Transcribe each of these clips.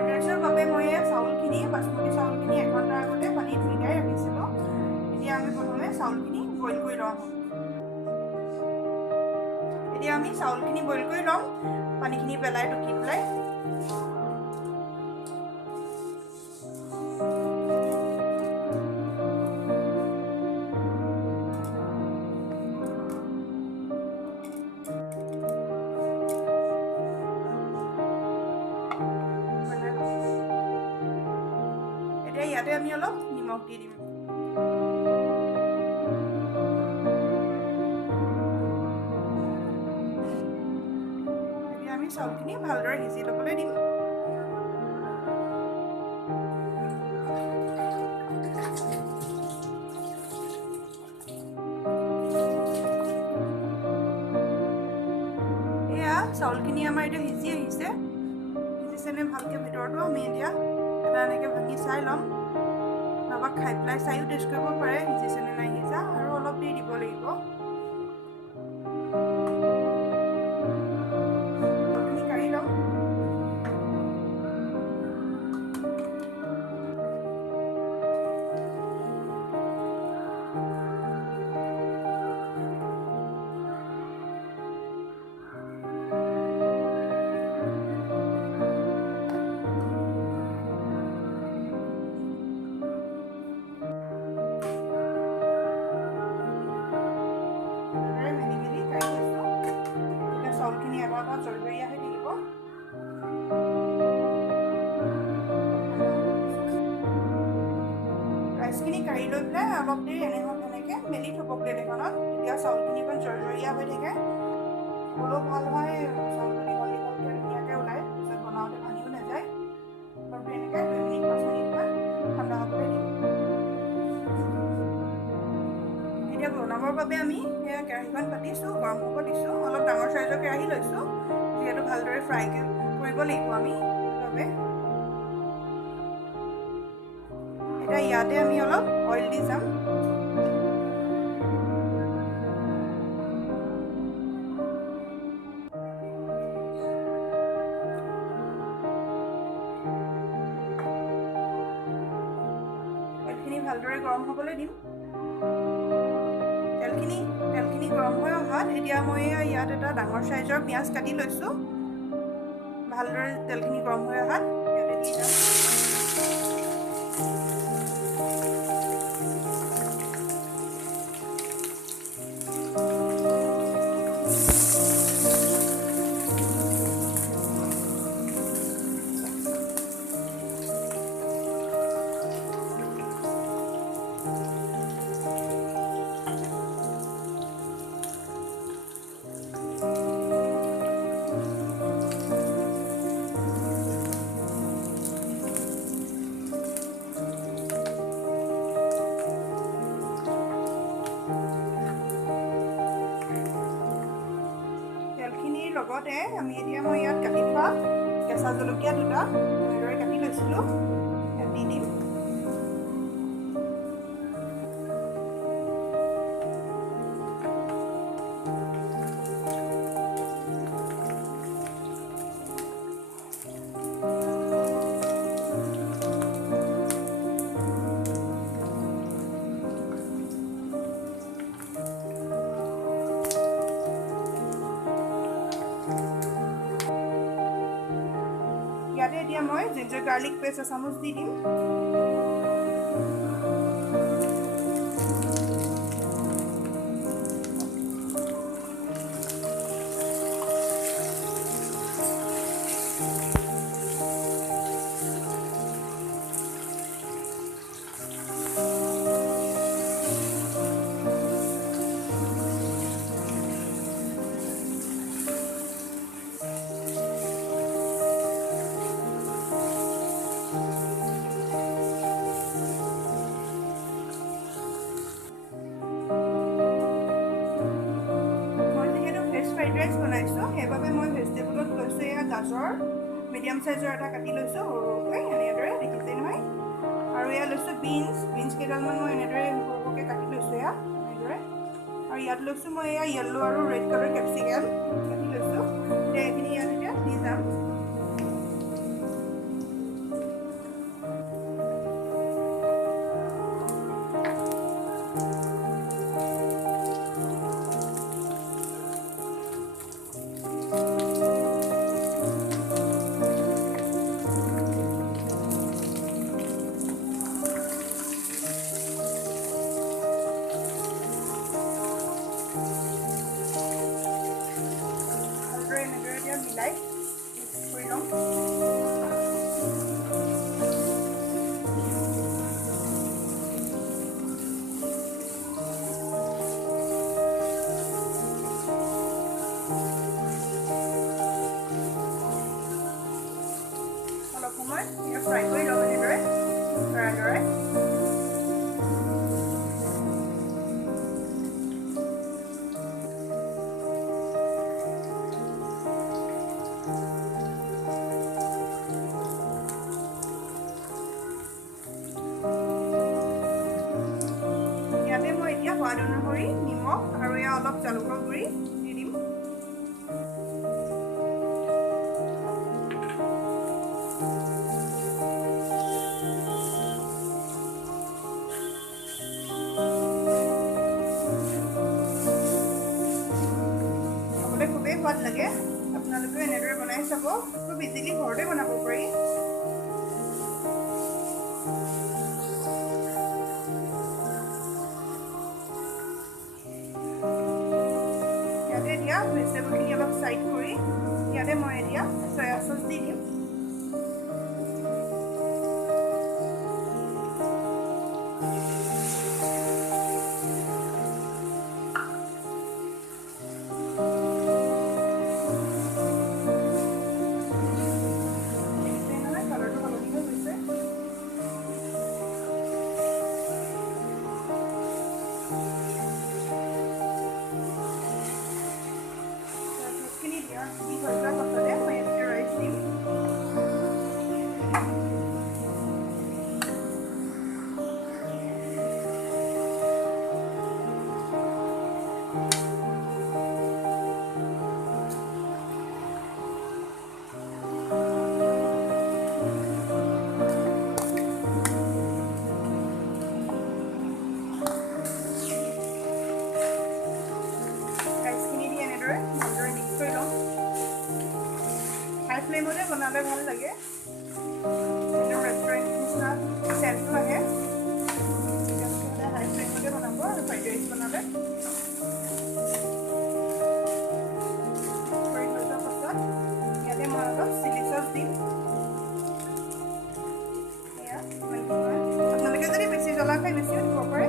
Fried ৰাইচৰ বাবে মই চাউলখিনি বাসমতি চাউলখিনি 1 ঘণ্টা আগতে পানীত ভিজাই ৰাখিছিলোঁ। এতিয়া আমি প্ৰথমে চাউলখিনি বইল কৰি লওঁ। এতিয়া আমি চাউলখিনি বইল কৰি ল'ম, পানীখিনি পেলাই টুকি পেলাই। এতিয়া ইয়াতে আমি অলপ নিমখ দি দিম। এতিয়া আমি চাউলখিনি ভালদৰে সিজি ল'বলৈ দিম। এয়া চাউলখিনি আমাৰ এতিয়া সিজি আহিছে। সিজিছেনে ভালকৈ ভিতৰতো আমি এতিয়া এটা এনেকৈ ভাঙি চাই ল'ম। নহবা খাই পেলাই চাইও টেষ্ট কৰিব পাৰে সিজিছেনে নাই সিজা, আৰু অলপ দেৰি দিব লাগিব। চাউলখিনি কাঢ়ি ল'ম। চাউলখিনি এবাৰ জলজৰীয়া হৈ থাকিব। ৰাইচখিনি কাঢ়ি লৈ পেলাই অলপ দেৰি এনেকৈ মেলি থ'ব প্লেট এখনত। তেতিয়া চাউলখিনি অকণ জলজৰীয়া হৈ থাকে, খাবলৈও ভাল হয়। চাউলটো দীঘল দীঘলকৈ ধুনীয়াকৈ ওলায়, পিছত বনাওঁতে ভাঙিও নাযায়। অলপ দেৰি এনেকৈ 2 মিনিট 5 মিনিটমান ঠাণ্ডা হ'বলৈ দিম। এতিয়া বনাবৰ বাবে আমি সেয়া কেৰাহীখন পাতিছোঁ, গৰম হ'ব দিছোঁ। অলপ ডাঙৰ চাইজৰ কেৰাহী লৈছোঁ, যিহেতু ভালদৰে ফ্ৰাই কৰিব লাগিব আমি সেইবাবে। এতিয়া ইয়াতে আমি অলপ অইল দি যাম। অইলখিনি ভালদৰে গৰম হ'বলৈ দিম। তেলখিনি গৰম হৈ অহাত এতিয়া মই ইয়াত এটা ডাঙৰ চাইজৰ পিঁয়াজ কাটি লৈছোঁ। ভালদৰে তেলখিনি গৰম হৈ অহাত ইয়াতে দি যাম। তেলখিনিৰ লগতে মই ইয়াত কাটি থোৱা কেঁচা জলকীয়া 2টা এনেদৰে কাটি লৈছিলোঁ, ইয়াত দি দিম। ইয়াতে এতিয়া মই জিঞ্জাৰ গাৰ্লিক পেষ্ট এচামুচ দি দিম। ফ্ৰাইড ৰাইচ বনাইছোঁ, সেইবাবে মই ভেজিটেবলত লৈছোঁ এয়া গাজৰ মিডিয়াম চাইজৰ এটা কাটি লৈছোঁ সৰু সৰুকৈ, এনেদৰে দেখিছে নহয়। আৰু এয়া লৈছোঁ বিনছ কেইডালমান মই এনেদৰে সৰু সৰুকৈ কাটি লৈছোঁ এয়া এনেদৰে। আৰু ইয়াত লৈছোঁ মই এয়া য়েল্ল' আৰু ৰেড কালাৰ কেপচিকাম কাটি লৈছোঁ। এতিয়া এইখিনি ইয়াত এতিয়া দি যাম। নিমখ আৰু এয়া অলপ জালুকৰ গুড়ি দি দিম। খাবলৈ খুবেই সোৱাদ লাগে, আপোনালোকেও এনেদৰে বনাই চাব, খুব ইজিলি ঘৰতে বনাব পাৰি। ইয়াতে এতিয়া ভেজিটেবলখিনি অলপ চাইড কৰি ইয়াতে মই এতিয়া চয়া চচ দি দিম। হাই ফ্লেমতে বনালে ভাল লাগে, ৰেষ্টুৰেণ্ট নিচিনা চেণ্টটো আহে। হাই ফ্লেমতে বনাব আৰু ফ্ৰাইড ৰাইচ বনালে। কৰি হৈ যোৱাৰ পাছত ইয়াতে মই অলপ চিলি চচ দিম। এয়া আপোনালোকে যদি বেছি জ্বলা খাই বেছিও দিব পাৰে।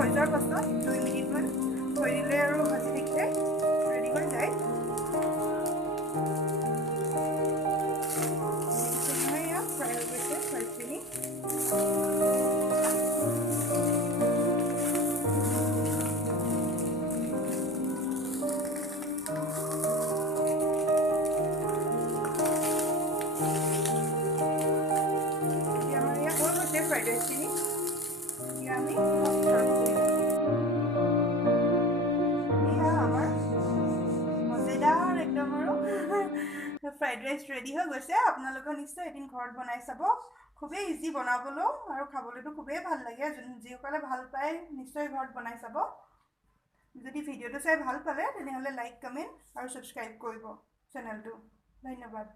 হৈ যোৱাৰ পাছত 2 মিনিটমান থৈ দিলে আৰু ভাজি থাকিলে ৰেডি হৈ যায়। ফ্ৰাই হৈ গৈছে ফ্ৰাইডখিনি। এতিয়া আমাৰ ইয়াত হৈ গৈছে ফ্ৰাইড ৰাইচখিনি। এতিয়া আমি একদম আৰু ফ্ৰাইড ৰাইচ ৰেডি হৈ গৈছে। আপোনালোকে নিশ্চয় এদিন ঘৰত বনাই চাব, খুবেই ইজি বনাবলৈও আৰু খাবলৈতো খুবেই ভাল লাগে। যিসকলে ভাল পায় নিশ্চয় ঘৰত বনাই চাব। যদি ভিডিঅ'টো চাই ভাল পালে তেনেহ'লে লাইক, কমেণ্ট আৰু ছাবস্ক্ৰাইব কৰিব চেনেলটো। ধন্যবাদ।